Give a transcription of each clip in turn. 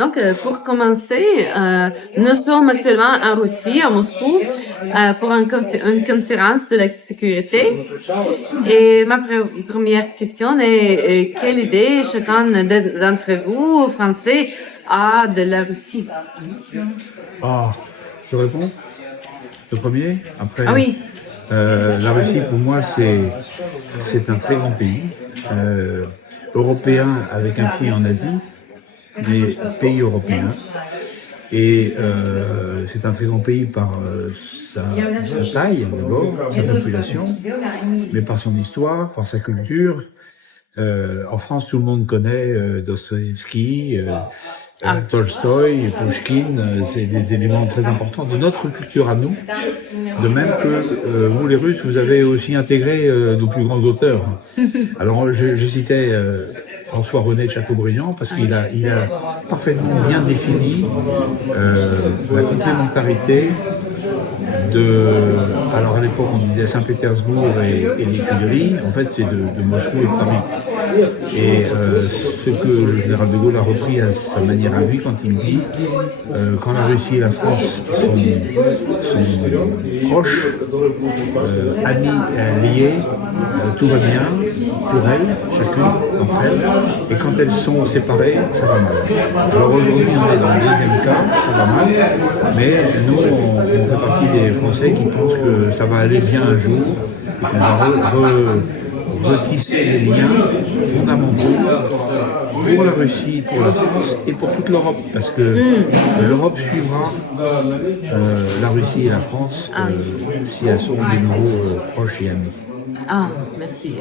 Donc, pour commencer, nous sommes actuellement en Russie, à Moscou, pour une conférence de la sécurité. Et ma première question est, quelle idée chacun d'entre vous, Français, a de la Russie? Ah, je réponds. Le premier. Après, Ah oui. la Russie, pour moi, c'est un très grand pays, européen avec un pied en Asie, mais pays européen. Et c'est un très grand pays par sa taille, d'abord, sa population, mais par son histoire, par sa culture. En France, tout le monde connaît Dostoïevski, Tolstoï, Pouchkine, c'est des éléments très importants de notre culture à nous. De même que vous, les Russes, vous avez aussi intégré nos plus grands auteurs. Alors, je citais François-René de Chateaubriand parce qu'il a parfaitement bien défini la complémentarité alors à l'époque on disait Saint-Pétersbourg et les Tuileries, en fait c'est de Moscou et de Paris. Et ce que le général de Gaulle a repris à sa manière à lui quand il dit quand la Russie et la France sont proches, amis, liés, tout va bien pour elles, chacune d'entre elles, et quand elles sont séparées, ça va mal. Alors aujourd'hui on est dans le deuxième cas, ça va mal, mais nous on fait partie des Français qui pensent que ça va aller bien un jour, et qu'on va retisser les liens fondamentaux pour la Russie, pour la France et pour toute l'Europe, parce que l'Europe suivra la Russie et la France si elles sont de nouveau proches et amies. Ah, merci.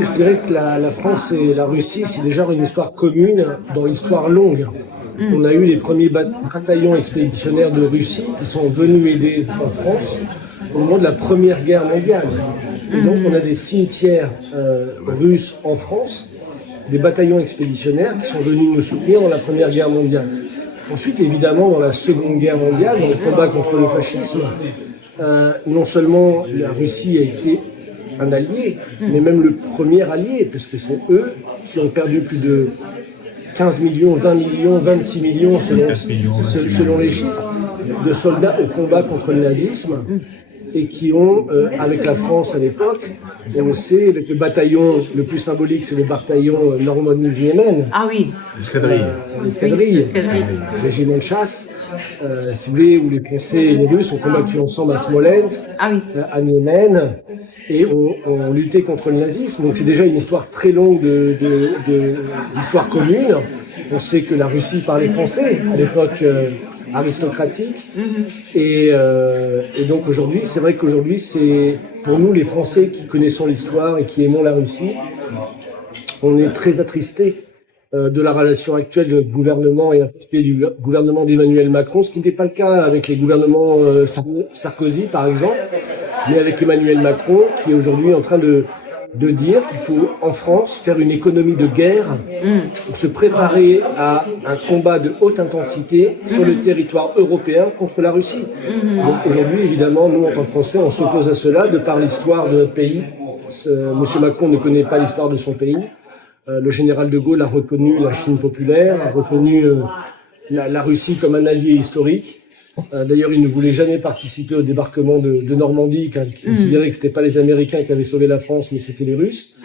Je dirais que la France et la Russie, c'est déjà une histoire commune dans l'histoire longue. On a eu les premiers bataillons expéditionnaires de Russie qui sont venus aider en France au moment de la Première Guerre mondiale. Et donc on a des cimetières russes en France, des bataillons expéditionnaires qui sont venus nous soutenir dans la Première Guerre mondiale. Ensuite, évidemment, dans la Seconde Guerre mondiale, dans le combat contre le fascisme, non seulement la Russie a été un allié, mais même le premier allié, parce que c'est eux qui ont perdu plus de 15 millions, 20 millions, 26 millions selon les chiffres de soldats au combat contre le nazisme et qui ont, avec la France à l'époque, on le sait, le bataillon le plus symbolique, c'est le bataillon Normandie-Yémen. Ah oui. L'escadrille. Le régiment de chasse, si vous voulez, où les Français et les Russes ont combattu ensemble à Smolensk, à Yémen, et ont lutté contre le nazisme. Donc c'est déjà une histoire très longue d'histoire commune. On sait que la Russie parlait français à l'époque aristocratique. Et donc aujourd'hui, c'est vrai qu'aujourd'hui, c'est pour nous les Français qui connaissons l'histoire et qui aimons la Russie, on est très attristés de la relation actuelle de notre gouvernement et en particulier du gouvernement d'Emmanuel Macron, ce qui n'était pas le cas avec les gouvernements Sarkozy par exemple, mais avec Emmanuel Macron qui est aujourd'hui en train de dire qu'il faut en France faire une économie de guerre pour se préparer à un combat de haute intensité sur le territoire européen contre la Russie. Donc aujourd'hui, évidemment, nous en tant que Français, on s'oppose à cela de par l'histoire de notre pays. Monsieur Macron ne connaît pas l'histoire de son pays. Le général de Gaulle a reconnu la Chine populaire, a reconnu la Russie comme un allié historique. D'ailleurs, il ne voulait jamais participer au débarquement de Normandie, car il considérait que ce n'était pas les Américains qui avaient sauvé la France, mais c'était les Russes.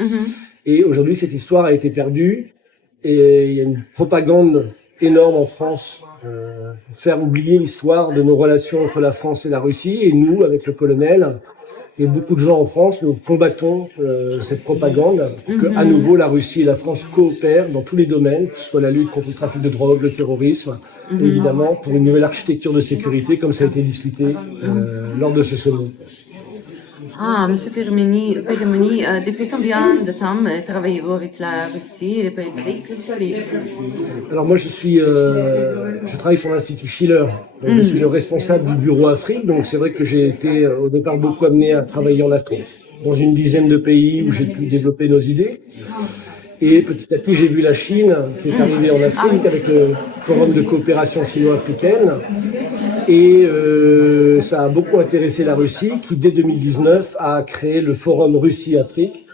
Et aujourd'hui, cette histoire a été perdue. Et il y a une propagande énorme en France pour faire oublier l'histoire de nos relations entre la France et la Russie. Et nous, avec le colonel, et beaucoup de gens en France, nous combattons cette propagande pour que, à nouveau, la Russie et la France coopèrent dans tous les domaines, que ce soit la lutte contre le trafic de drogue, le terrorisme, et évidemment pour une nouvelle architecture de sécurité, comme ça a été discuté lors de ce sommet. Ah, Monsieur Firmini, depuis combien de temps travaillez-vous avec la Russie et les pays BRICS? Alors moi, je travaille pour l'Institut Schiller. Donc je suis le responsable du bureau Afrique. Donc c'est vrai que j'ai été au départ beaucoup amené à travailler en Afrique, dans une dizaine de pays où j'ai pu développer nos idées. Et petit à petit, j'ai vu la Chine qui est arrivée en Afrique avec le Forum de coopération sino-africaine. Et ça a beaucoup intéressé la Russie qui, dès 2019, a créé le Forum Russie-Afrique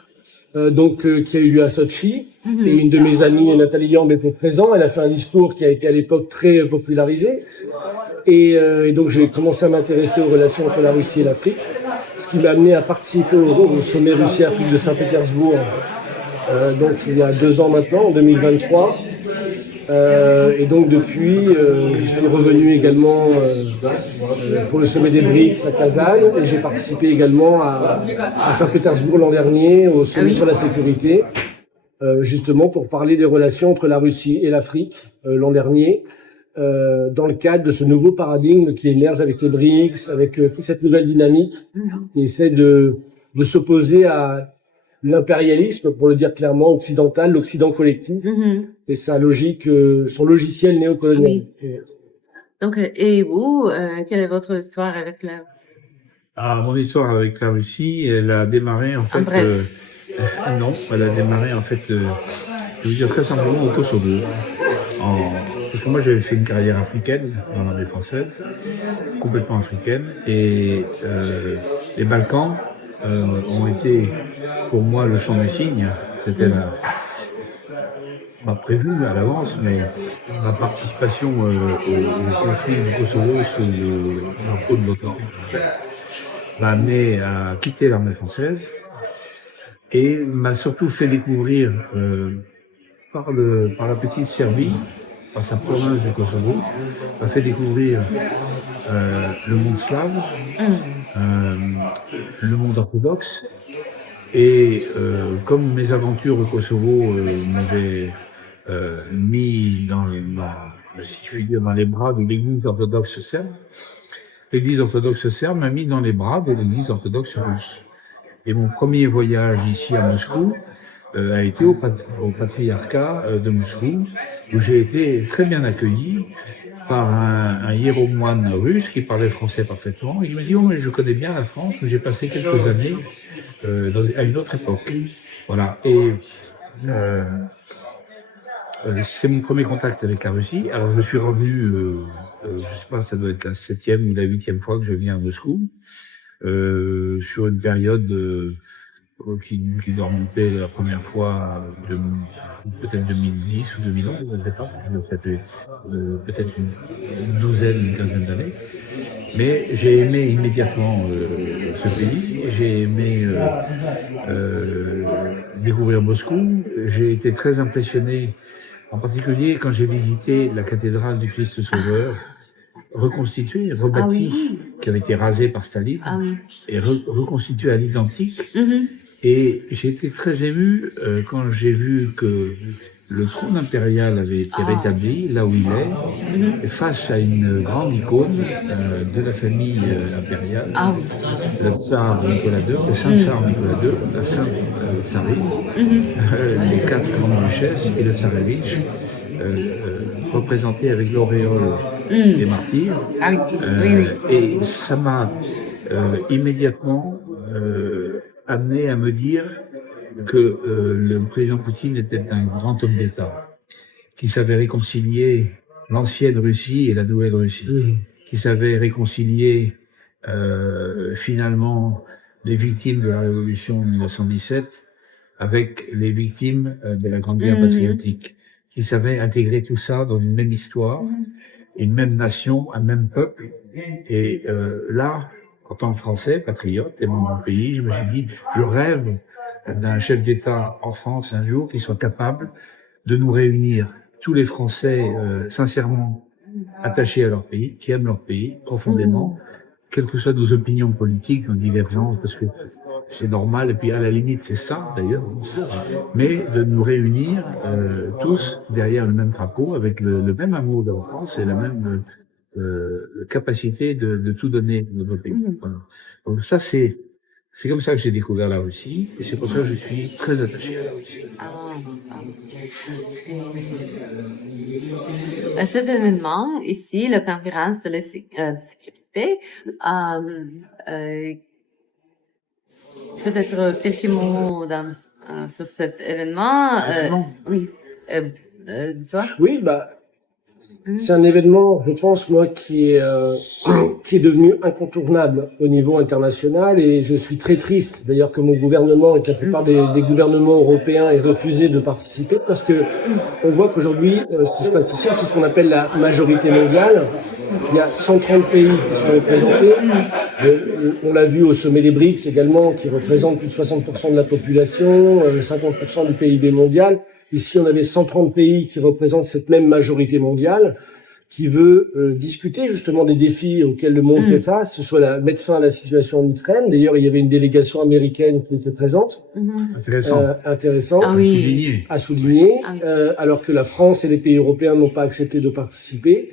qui a eu lieu à Sotchi. Et une de mes amies, Nathalie Yang, était présente. Elle a fait un discours qui a été à l'époque très popularisé. Et donc j'ai commencé à m'intéresser aux relations entre la Russie et l'Afrique, ce qui m'a amené à participer au sommet Russie-Afrique de Saint-Pétersbourg, donc il y a 2 ans maintenant, en 2023. Et donc depuis, je suis revenu également pour le sommet des BRICS à Kazan, et j'ai participé également à Saint-Pétersbourg l'an dernier au sommet sur la sécurité, justement pour parler des relations entre la Russie et l'Afrique l'an dernier, dans le cadre de ce nouveau paradigme qui émerge avec les BRICS, avec toute cette nouvelle dynamique qui essaie de s'opposer à l'impérialisme, pour le dire clairement, occidental, l'Occident collectif, et sa logique, son logiciel néocolonial. Oui. Donc, et vous, quelle est votre histoire avec la Russie? Mon histoire avec la Russie, elle a démarré en fait... non, elle a démarré en fait, je veux dire très simplement au Kosovo. Parce que moi j'avais fait une carrière africaine dans l'armée française, complètement africaine, et les Balkans ont été pour moi le champ des signes. C'était pas prévu à l'avance, mais ma participation au conflit du Kosovo sous le drapeau de l'OTAN m'a amené à quitter l'armée française et m'a surtout fait découvrir par la petite Serbie, par sa province du Kosovo, m'a fait découvrir le monde slave, le monde orthodoxe, et comme mes aventures au Kosovo m'avaient mis dans les bras de l'église orthodoxe serbe, l'église orthodoxe serbe m'a mis dans les bras de l'église orthodoxe russe. Et mon premier voyage ici à Moscou a été au patriarcat de Moscou, où j'ai été très bien accueilli par un hiéromoine russe qui parlait français parfaitement. Et il m'a dit « Oh, mais je connais bien la France, mais j'ai passé quelques années à une autre époque. » Voilà. Et c'est mon premier contact avec la Russie. Alors je suis revenu, je sais pas, ça doit être la 7e ou la 8e fois que je viens à Moscou, sur une période qui doit remonter la première fois peut-être 2010 ou 2011, je ne sais pas, peut-être une douzaine, une quinzaine d'années. Mais j'ai aimé immédiatement ce pays, j'ai aimé découvrir Moscou, j'ai été très impressionné, en particulier quand j'ai visité la cathédrale du Christ Sauveur, reconstituée, rebâtie, qui avait été rasée par Staline, et reconstituée à l'identique. Et j'ai été très ému quand j'ai vu que le trône impérial avait été rétabli là où il est, et face à une grande icône de la famille impériale, le tsar Nicolas II, le Saint-Tsar Nicolas II, la Sainte Tsarine, les 4 grandes duchesses et le Tsarevitch, représentés avec l'auréole des martyrs. Et ça m'a immédiatement amené à me dire que le président Poutine était un grand homme d'État, qui savait réconcilier l'ancienne Russie et la nouvelle Russie, qui savait réconcilier finalement les victimes de la révolution de 1917 avec les victimes de la Grande Guerre patriotique, qui savait intégrer tout ça dans une même histoire, une même nation, un même peuple. Et là, en tant que Français, patriote, aimant mon pays, je me suis dit, je rêve d'un chef d'État en France un jour qui soit capable de nous réunir, tous les Français sincèrement attachés à leur pays, qui aiment leur pays profondément, quelles que soient nos opinions politiques, nos divergences, parce que c'est normal, et puis à la limite c'est ça d'ailleurs, mais de nous réunir tous derrière le même drapeau, avec le même amour de la France et la même capacité de tout donner de notre pays. Voilà. Donc ça c'est comme ça que j'ai découvert la Russie, et c'est pour ça que je suis très attaché à la Russie. Cet événement, ici, la conférence de la sécurité, peut-être quelques mots sur cet événement. Oui, toi? Oui, bah, C'est un événement, je pense, moi, qui est devenu incontournable au niveau international, et je suis très triste, d'ailleurs, que mon gouvernement et que la plupart des gouvernements européens aient refusé de participer, parce que on voit qu'aujourd'hui, ce qui se passe ici, c'est ce qu'on appelle la majorité mondiale. Il y a 130 pays qui sont représentés. On l'a vu au sommet des BRICS également, qui représentent plus de 60% de la population, 50% du PIB mondial. Ici, on avait 130 pays qui représentent cette même majorité mondiale, qui veut discuter justement des défis auxquels le monde fait face, ce soit mettre fin à la situation en Ukraine. D'ailleurs, il y avait une délégation américaine qui était présente. Intéressant. Ah oui. À souligner. Alors que la France et les pays européens n'ont pas accepté de participer.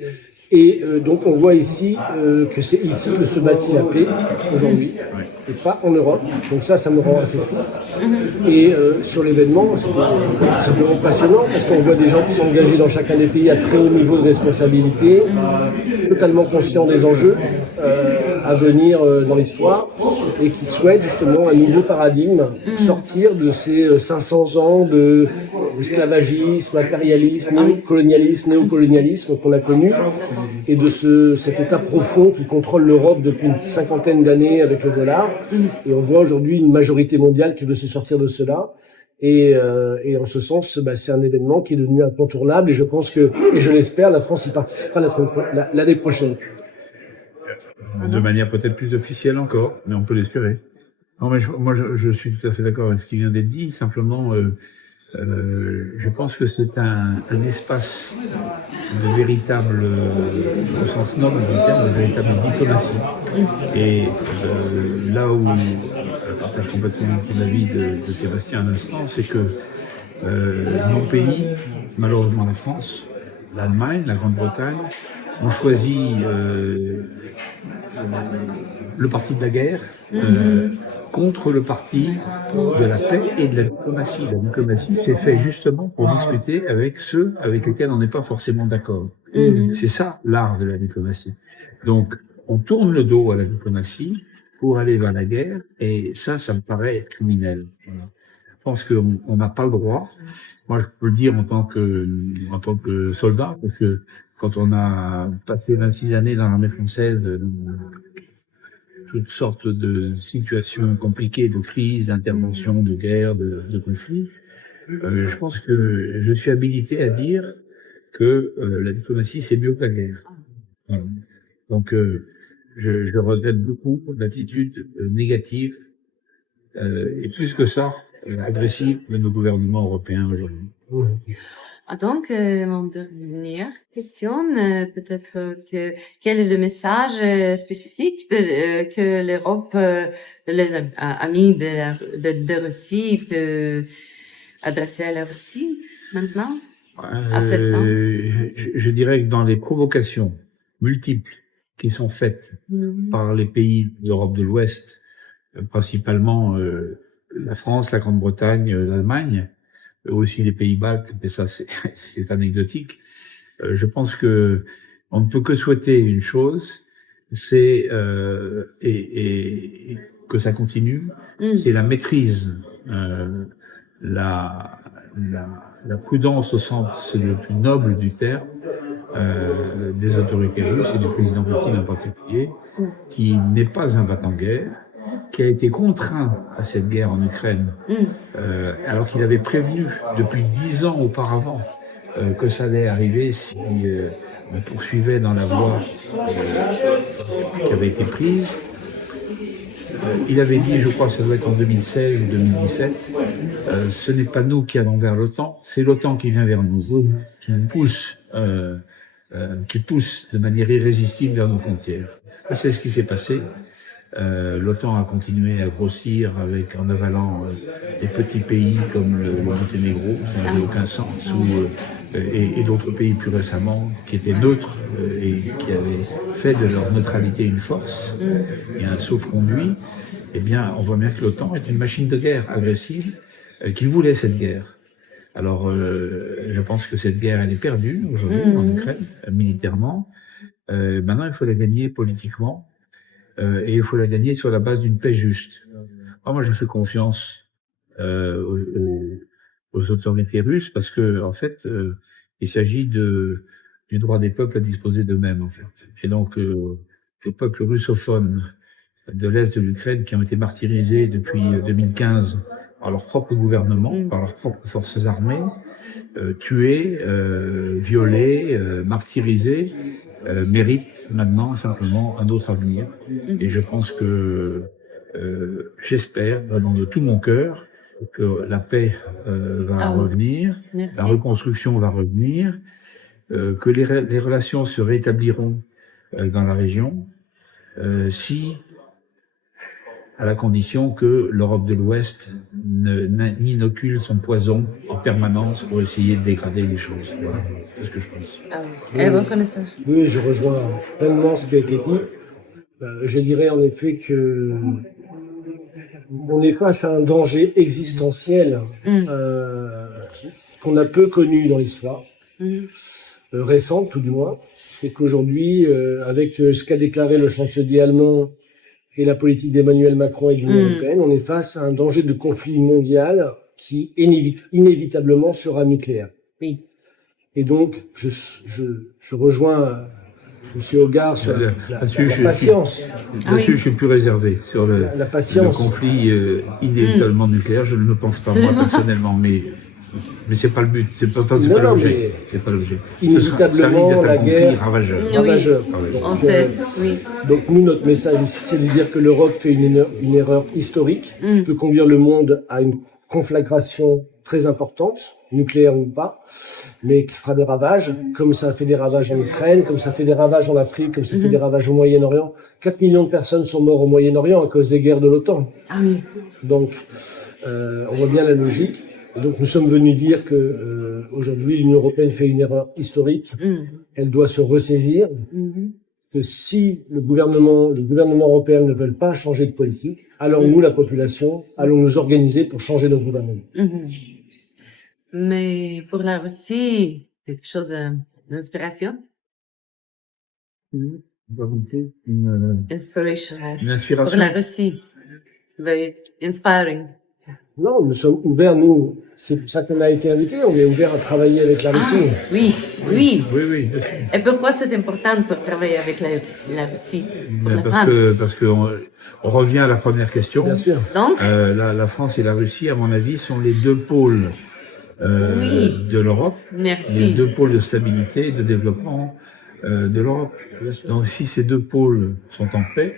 Et donc on voit ici que c'est ici que se bâtit la paix aujourd'hui, et pas en Europe. Donc ça me rend assez triste. Et sur l'événement, c'était simplement passionnant, parce qu'on voit des gens qui sont engagés dans chacun des pays à très haut niveau de responsabilité, totalement conscients des enjeux à venir dans l'histoire, et qui souhaitent justement un nouveau paradigme, sortir de ces 500 ans d'esclavagisme, impérialisme, colonialisme, néocolonialisme qu'on a connu, et de cet état profond qui contrôle l'Europe depuis une cinquantaine d'années avec le dollar. Et on voit aujourd'hui une majorité mondiale qui veut se sortir de cela. Et en ce sens, c'est un événement qui est devenu incontournable, et je pense que, et je l'espère, la France y participera l'année prochaine. De manière peut-être plus officielle encore, mais on peut l'espérer. Non, mais je suis tout à fait d'accord avec ce qui vient d'être dit. Simplement, je pense que c'est un espace de véritable, au sens noble du terme, de véritable diplomatie. Et là où je partage complètement l'avis de Sébastien à l'instant, c'est que nos pays, malheureusement la France, l'Allemagne, la Grande-Bretagne, ont choisi le parti de la guerre contre le parti de la paix et de la diplomatie. La diplomatie, c'est fait justement pour discuter avec ceux avec lesquels on n'est pas forcément d'accord. C'est ça, l'art de la diplomatie. Donc, on tourne le dos à la diplomatie pour aller vers la guerre, et ça me paraît criminel. Voilà. Je pense qu'on n'a pas le droit. Moi, je peux le dire en tant que soldat, parce que quand on a passé 26 années dans l'armée française, toutes sortes de situations compliquées, de crises, d'interventions, de guerres, de conflits, je pense que je suis habilité à dire que la diplomatie, c'est mieux que la guerre. Voilà. Donc, je regrette beaucoup l'attitude négative, et plus que ça, agressive de nos gouvernements européens aujourd'hui. Donc, mon dernière question, peut-être quel est le message spécifique que l'Europe, les amis de Russie, peut adresser à la Russie maintenant, à septembre? Je dirais que dans les provocations multiples qui sont faites par les pays d'Europe de l'Ouest, principalement la France, la Grande-Bretagne, l'Allemagne, aussi les pays baltes, mais ça c'est anecdotique. Je pense que on ne peut que souhaiter une chose, c'est et que ça continue, c'est la maîtrise, la prudence au sens le plus noble du terme, des autorités russes et du président Poutine en particulier, qui n'est pas un va-t-en-guerre, qui a été contraint à cette guerre en Ukraine, alors qu'il avait prévenu depuis 10 ans auparavant que ça allait arriver si on poursuivait dans la voie qui avait été prise. Il avait dit, je crois que ça doit être en 2016 ou 2017, ce n'est pas nous qui allons vers l'OTAN, c'est l'OTAN qui vient vers nous, qui pousse de manière irrésistible vers nos frontières. C'est ce qui s'est passé. L'OTAN a continué à grossir en avalant des petits pays comme le Monténégro, ça n'avait aucun sens, et d'autres pays plus récemment qui étaient neutres et qui avaient fait de leur neutralité une force et un sauf-conduit. Eh bien, on voit bien que l'OTAN est une machine de guerre agressive qui voulait cette guerre. Alors, je pense que cette guerre, elle est perdue aujourd'hui en Ukraine, militairement. Maintenant, il faut la gagner politiquement. Et il faut la gagner sur la base d'une paix juste. Moi, je fais confiance aux autorités russes parce que, en fait, il s'agit d'une du droit des peuples à disposer d'eux-mêmes, en fait. Et donc, les peuples russophones de l'Est de l'Ukraine qui ont été martyrisés depuis 2015 par leur propre gouvernement, par leurs propres forces armées, tués, violés, martyrisés, méritent maintenant simplement un autre avenir. Et je pense que, j'espère vraiment de tout mon cœur que la paix va revenir, Merci. la reconstruction va revenir, que les relations se rétabliront dans la région, si à la condition que l'Europe de l'Ouest n'inocule son poison en permanence pour essayer de dégrader les choses. Voilà, c'est ce que je pense. Ah oui. Et votre message? Oui, je rejoins pleinement ce qui a été dit. Je dirais en effet que on est face à un danger existentiel qu'on a peu connu dans l'histoire, récente tout du moins. C'est qu'aujourd'hui, avec ce qu'a déclaré le chancelier allemand et la politique d'Emmanuel Macron et de l'Union européenne, on est face à un danger de conflit mondial qui inévitablement sera nucléaire. Oui. Et donc, je rejoins Monsieur Hogarth sur la patience. Là-dessus, je suis plus réservé sur le conflit inévitablement nucléaire. Je ne le pense pas, moi, personnellement, mais c'est pas le but, c'est pas l'objet. C'est pas l'objet. Inévitablement, la guerre ravageur. On sait, oui. Donc nous, notre message ici, c'est de dire que l'Europe fait une erreur historique qui peut conduire le monde à une conflagration très importante, nucléaire ou pas, mais qui fera des ravages, comme ça a fait des ravages en Ukraine, comme ça fait des ravages en Afrique, comme ça fait des ravages au Moyen-Orient. 4 millions de personnes sont mortes au Moyen-Orient à cause des guerres de l'OTAN. Ah oui. Donc, on voit bien la logique. Et donc, nous sommes venus dire que aujourd'hui, l'Union européenne fait une erreur historique. Elle doit se ressaisir. Que si les gouvernements européens ne veulent pas changer de politique, alors nous, la population, allons nous organiser pour changer nos gouvernements. Mais pour la Russie, quelque chose d'inspiration? Une Inspiration. Une inspiration. Pour la Russie. Very inspiring. Non, nous sommes ouverts, nous. C'est pour ça qu'on a été invités. On est ouverts à travailler avec la Russie. Oui, oui. Oui. Et pourquoi c'est important pour travailler avec la Russie? Pour la France? Parce que on revient à la première question. Bien sûr. Donc? La France et la Russie, à mon avis, sont les deux pôles de l'Europe. Merci. Les deux pôles de stabilité et de développement de l'Europe. Donc si ces deux pôles sont en paix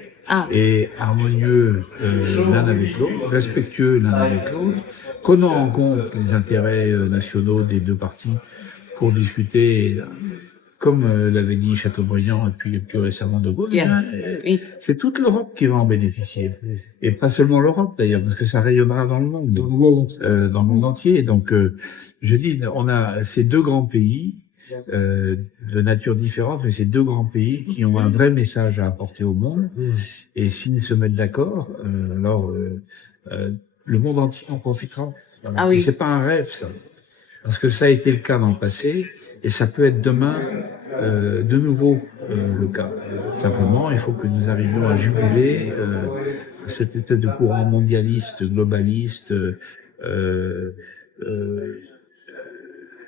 et harmonieux l'un avec l'autre, respectueux l'un avec l'autre, prenant en compte les intérêts nationaux des deux parties pour discuter, comme l'avait dit Chateaubriand et puis plus récemment De Gaulle, c'est toute l'Europe qui va en bénéficier. Et pas seulement l'Europe d'ailleurs, parce que ça rayonnera dans le monde, dans le monde entier. Donc je dis, on a ces deux grands pays de nature différente, mais ces deux grands pays qui ont un vrai message à apporter au monde. Et s'ils se mettent d'accord, alors le monde entier en profitera. Voilà. Ah oui. C'est pas un rêve, ça. Parce que ça a été le cas dans le passé, et ça peut être demain de nouveau le cas. Simplement, il faut que nous arrivions à juguler cette espèce de courant mondialiste, globaliste,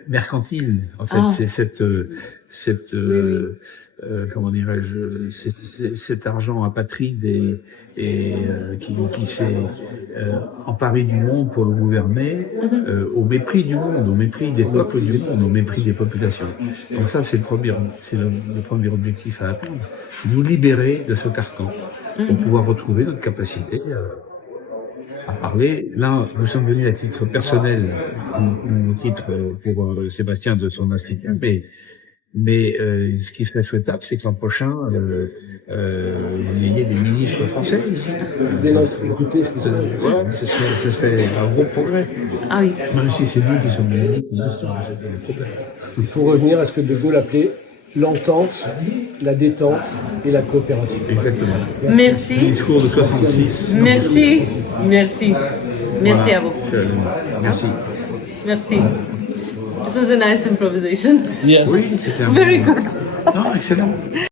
mercantile. En fait, c'est cette comment dirais-je, cet argent apatride et qui s'est emparé du monde pour le gouverner, au mépris du monde, au mépris des peuples du monde, au mépris des populations. Donc ça, c'est le premier objectif à atteindre, nous libérer de ce carcan pour pouvoir retrouver notre capacité à parler. Là, nous sommes venus à titre personnel, au titre pour Sébastien de son institut, mais ce qui serait souhaitable, c'est que l'an prochain, il y ait des ministres français ici. Écoutez ce que ça veut dire. Voilà, ce serait un gros progrès. Ah oui. Même si c'est nous qui sommes ministres. Il faut revenir à ce que De Gaulle appelait l'entente, la détente et la coopération. Exactement. Merci. Le discours de 66. Merci. Merci. Merci Voilà. à vous. Merci. Merci. This was a nice improvisation. Oui, c'était un Very good. Non, excellent.